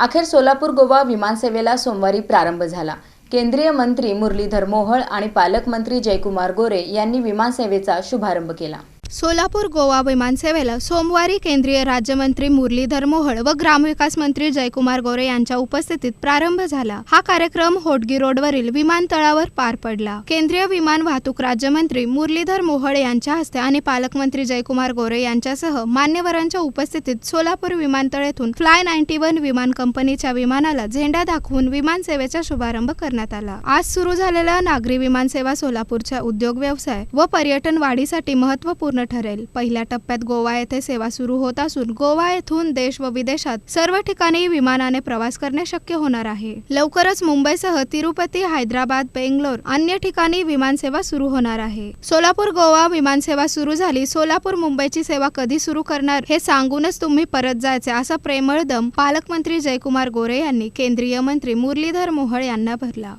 अखेर सोलापूर गोवा विमानसेवेला सोमवारी प्रारंभ झाला। केंद्रीय मंत्री मुरलीधर मोहोळ आणि पालकमंत्री जयकुमार गोरे यांनी विमानसेवेचा शुभारंभ केला। सोलापूर गोवा विमानसेवेला सोमवारी केंद्रीय राज्यमंत्री मुरलीधर मोहोळ व ग्रामविकास मंत्री जयकुमार गोरे यांच्या उपस्थितीत प्रारंभ झाला। हा कार्यक्रम होटगी रोडवरील विमानतळावर पार पडला। केंद्रीय विमान वाहतूक राज्यमंत्री मुरलीधर मोहोळ यांच्या हस्ते आणि पालकमंत्री जयकुमार गोरे यांच्यासह मान्यवरांच्या उपस्थितीत सोलापूर विमानतळ येथून फ्लाय 91 विमान कंपनीच्या विमानाला झेंडा दाखवून विमानसेवेचा शुभारंभ करण्यात आला। आज सुरू झालेल्या नागरी विमानसेवा सोलापूरच्या उद्योग व्यवसाय व पर्यटन वाढीसाठी महत्त्वपूर्ण ठरेल। पहिल्या टप्प्यात गोवा येथे सेवा सुरू होत असून गोवा येथून देश व विदेशात सर्व ठिकाणी विमानाने प्रवास करणे शक्य होणार आहे। लवकरच मुंबईसह तिरुपती, हैदराबाद, बेंगलोर अन्य ठिकाणी विमानसेवा सुरू होणार आहे। सोलापूर गोवा विमानसेवा सुरू झाली, सोलापूर मुंबईची सेवा कधी सुरू करणार हे सांगूनच तुम्ही परत जायचे असा प्रेमळ दम पालकमंत्री जयकुमार गोरे यांनी केंद्रीय मंत्री मुरलीधर मोहोळ यांना भरला।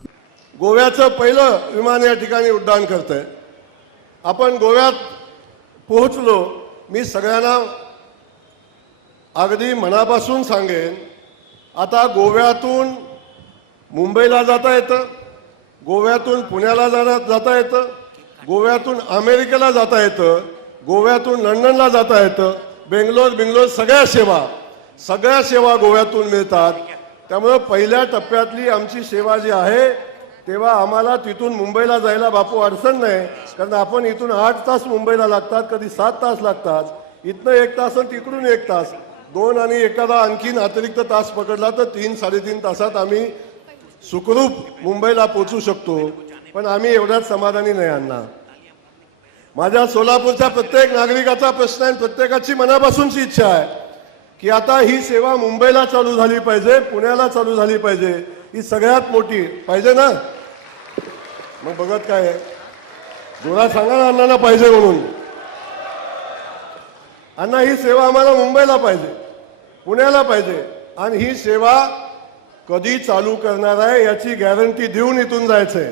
गोव्याचं पहिलं विमान या ठिकाणी उड्डाण करतंय। आपण गोव्यात पोहोचलो। मी सगळ्यांना अगदी मनापासून सांगेन, आता गोव्यातून मुंबईला जाता येतं, गोव्यातून पुण्याला जाता येतं, गोव्यातून अमेरिकेला जाता येतं, गोव्यातून लंडनला जाता येतं, बेंगलोर सगळ्या सेवा गोव्यातून मिळतात। त्यामुळे पहिल्या टप्प्यातली आमची सेवा जी आहे तेव्हा आम्हाला तिथून मुंबईला जायला बापू अडचण नाही, कारण आपण इथून 8 तास मुंबईला लागतात, कधी 7 तास लागतात। इथनं 1 तास आणि तिकडून 1 तास, 2 आणि एखादा आणखीन अतिरिक्त तास पकडला तर 3-3.5 तासात आम्ही सुखरूप मुंबईला पोहोचू शकतो। पण आम्ही एवढ्याच समाधानी नाही अण्णा। माझ्या सोलापूरच्या प्रत्येक नागरिकाचा प्रश्न आहे, प्रत्येकाची मनापासूनची इच्छा आहे की आता ही सेवा मुंबईला चालू झाली पाहिजे, पुण्याला चालू झाली पाहिजे। ही सगळ्यात मोठी पाहिजे ना। मग बघत काय आहे, जोरात सांगा ना अण्णांना पाहिजे म्हणून। अण्णा ही सेवा आम्हाला मुंबईला पाहिजे, पुण्याला पाहिजे, आणि ही सेवा कधी चालू करणार आहे याची गॅरंटी देऊन इथून जायचंय।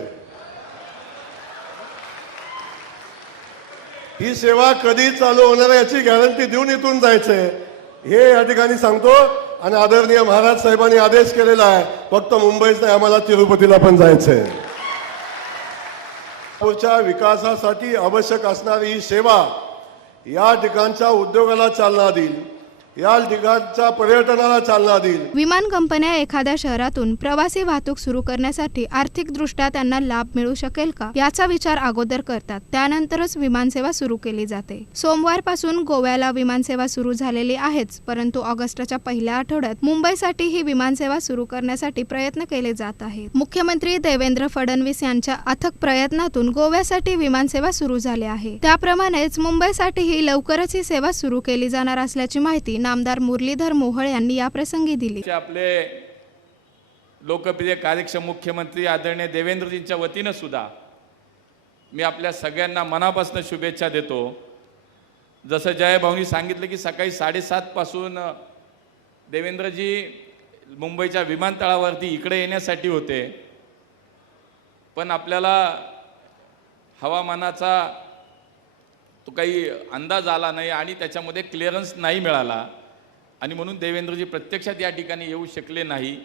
ही सेवा कधी चालू होणार आहे याची गॅरंटी देऊन इथून जायचंय हे या ठिकाणी सांगतो। आणि आदरणीय महाराज साहेबांनी आदेश केलेला आहे, फक्त मुंबईच नाही, आम्हाला तिरुपतीला पण जायचंय। पुढच्या विकासासाठी आवश्यक असणारी ही सेवा या ठिकाणच्या उद्योगाला चालना देईल, या ठिकाणच्या पर्यटनाला चालना देईल। विमान कंपन्या एखाद्या शहरातून प्रवासी वाहतूक सुरू करण्यासाठी आर्थिकदृष्ट्या त्यांना लाभ मिळू शकेल का याचा विचार अगोदर करतात, त्यानंतरच विमानसेवा सुरू केली जाते। सोमवारपासून गोव्याला विमानसेवा सुरू झालेली आहेच, परंतु ऑगस्टच्या पहिल्या आठवड्यात मुंबईसाठी ही विमानसेवा सुरू करण्यासाठी प्रयत्न केले जात आहेत। मुख्यमंत्री देवेंद्र फडणवीस यांच्या अथक प्रयत्नातून गोव्यासाठी विमानसेवा सुरू झाली आहे। त्याप्रमाणेच मुंबईसाठीही लवकरच ही सेवा सुरू केली जाणार असल्याची माहिती आमदार मुरलीधर मोहोळ यांनी या प्रसंगी दिली। आपले लोकप्रिय कार्यक्षम मुख्यमंत्री आदरणीय देवेंद्रजींच्या वतीने सुद्धा मी आपल्या सगळ्यांना मनापासून शुभेच्छा देतो। जसं जयभाऊनी सांगितलं की सकाळी 7:30 पासून देवेंद्रजी मुंबईच्या विमानतळावरती इकडे येण्यासाठी होते, पण आपल्याला हवामानाचा तो काही अंदाज आला नाही आणि त्याच्यामध्ये क्लिअरन्स नाही मिळाला, आणि म्हणून देवेंद्रजी प्रत्यक्षात या ठिकाणी येऊ शकले नाही।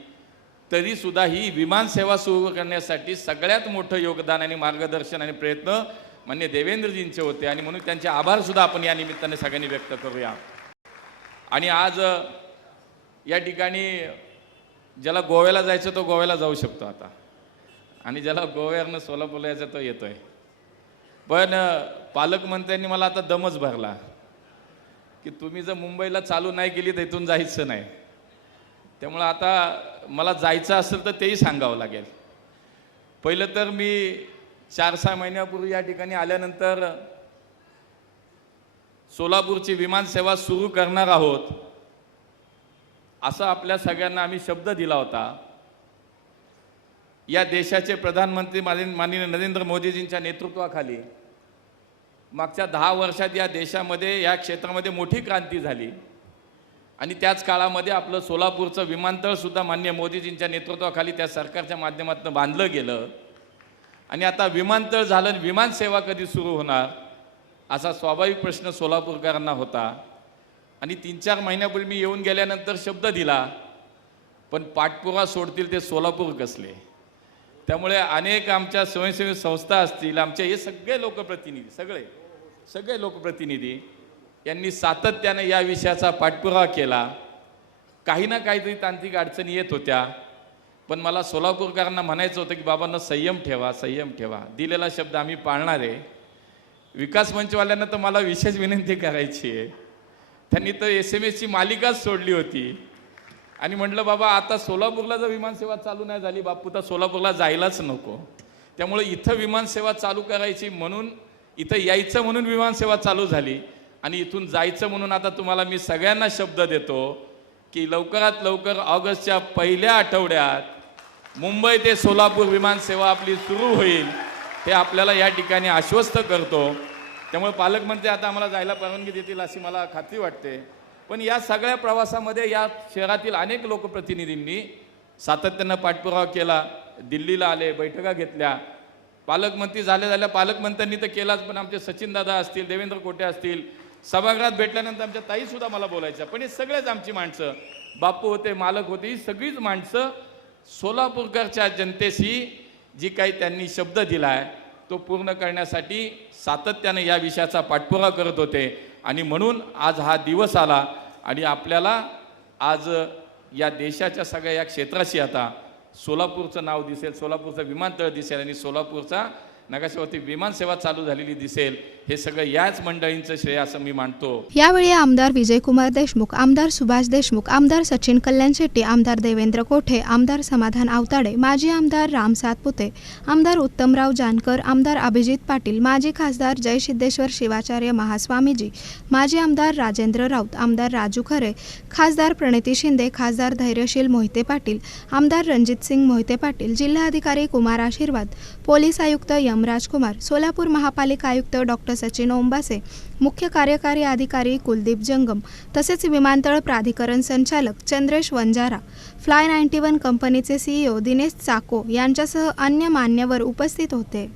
तरी सुद्धा ही विमानसेवा सुरू करण्यासाठी सगळ्यात मोठं योगदान आणि मार्गदर्शन आणि प्रयत्न माननीय देवेंद्रजींचे होते, आणि म्हणून त्यांचे आभार सुद्धा आपण या निमित्ताने सगळ्यांनी व्यक्त करूया। आणि आज या ठिकाणी ज्याला गोव्याला जायचं तो गोव्याला जाऊ शकतो आता, आणि ज्याला गोव्यावरनं सोलापूरला यायचं तो येतोय। पण पालकमंत्र्यांनी मला आता दमच भरला की तुम्ही जर मुंबईला चालू नाही केली तर इथून जायचं नाही। त्यामुळे आता मला जायचं असेल तर तेही सांगावं लागेल। पहिलं तर मी 4-6 महिन्यापूर्वी या ठिकाणी आल्यानंतर सोलापूरची विमानसेवा सुरू करणार आहोत असं आपल्या सगळ्यांना आम्ही शब्द दिला होता। या देशाचे प्रधानमंत्री माननीय नरेंद्र मोदीजींच्या नेतृत्वाखाली मागच्या 10 वर्षात या देशामध्ये या क्षेत्रामध्ये मोठी क्रांती झाली, आणि त्याच काळामध्ये आपलं सोलापूरचं विमानतळ सुद्धा माननीय मोदीजींच्या नेतृत्वाखाली त्या सरकारच्या माध्यमातून बांधलं गेलं। आणि आता विमानतळ झालं, विमानसेवा कधी सुरू होणार असा स्वाभाविक प्रश्न सोलापूरकरांना होता। आणि 3-4 महिन्यापूर्वी मी येऊन गेल्यानंतर शब्द दिला, पण पाठपुरावा सोडतील ते सोलापूर कसले. त्यामुळे अनेक आमच्या स्वयंसेवी संस्था असतील, आमचे हे सगळे लोकप्रतिनिधी सगळे लोकप्रतिनिधी यांनी सातत्याने या विषयाचा पाठपुरावा केला. काही ना काहीतरी तांत्रिक अडचणी येत होत्या, पण मला सोलापूरकरांना म्हणायचं होतं की बाबांना संयम ठेवा. दिलेला शब्द आम्ही पाळणार आहे. विकास मंचवाल्यांना तर मला विशेष विनंती करायची आहे. त्यांनी तर SMS मालिकाच सोडली होती आणि म्हटलं बाबा आता सोलापूरला जर विमानसेवा चालू नाही झाली बापू तर सोलापूरला जायलाच नको. त्यामुळे इथं विमानसेवा चालू करायची म्हणून, इथं यायचं म्हणून विमानसेवा चालू झाली आणि इथून जायचं म्हणून आता तुम्हाला मी सगळ्यांना शब्द देतो की लवकरात लवकर ऑगस्टच्या पहिल्या आठवड्यात मुंबई ते सोलापूर विमानसेवा आपली सुरू होईल हे आपल्याला या ठिकाणी आश्वस्त करतो. त्यामुळे पालकमंत्री आता आम्हाला जायला परवानगी देतील अशी मला खात्री वाटते. पण या सगळ्या प्रवासामध्ये या शहरातील अनेक लोकप्रतिनिधींनी सातत्यानं पाठपुरावा केला. दिल्लीला आले, बैठका घेतल्या. पालकमंत्री झाल्या पालकमंत्र्यांनी तर केलाच, पण आमचे सचिनदादा असतील, देवेंद्र कोटे असतील, सभागृहात भेटल्यानंतर आमच्या ताईसुद्धा मला बोलायच्या. पण हे सगळेच आमची माणसं, बापू होते, मालक होते, ही सगळीच माणसं सोलापूरकरच्या जनतेशी जी काही त्यांनी शब्द दिला आहे तो पूर्ण करण्यासाठी सातत्याने या विषयाचा पाठपुरावा करत होते. आणि म्हणून आज हा दिवस आला आणि आपल्याला आज या देशाच्या सगळ्या या क्षेत्राशी आता सोलापूरचं नाव दिसेल, सोलापूरचं विमानतळ दिसेल आणि सोलापूरचा नकाशावरती विमानसेवा चालू झालेली दिसेल. हे सगळं याच मंडळींचं श्रेय असं मी मानतो. यावेळी आमदार विजयकुमार देशमुख, आमदार सुभाष देशमुख, आमदार सचिन कल्याण शेट्टी, आमदार देवेंद्र कोठे, आमदार समाधान आवताडे, माजी आमदार राम सातपुते, आमदार उत्तमराव जानकर, आमदार अभिजित पाटील, माजी खासदार जयसिद्धेश्वर शिवाचार्य महास्वामीजी, माजी आमदार राजेंद्र राऊत, आमदार राजू खरे, खासदार प्रणिती शिंदे, खासदार धैर्यशील मोहिते पाटील, आमदार रणजितसिंग मोहिते पाटील, जिल्हाधिकारी कुमार आशीर्वाद, पोलीस आयुक्त यमराज कुमार, सोलापूर महापालिका आयुक्त डॉक्टर सचिन ओंबासे, मुख्य कार्यकारी अधिकारी कुलदीप जंगम, तसेच विमानतळ प्राधिकरण संचालक चंद्रेश वंजारा, फ्लाय 91 कंपनीचे CEO दिनेश चाको यांच्यासह अन्य मान्यवर उपस्थित होते.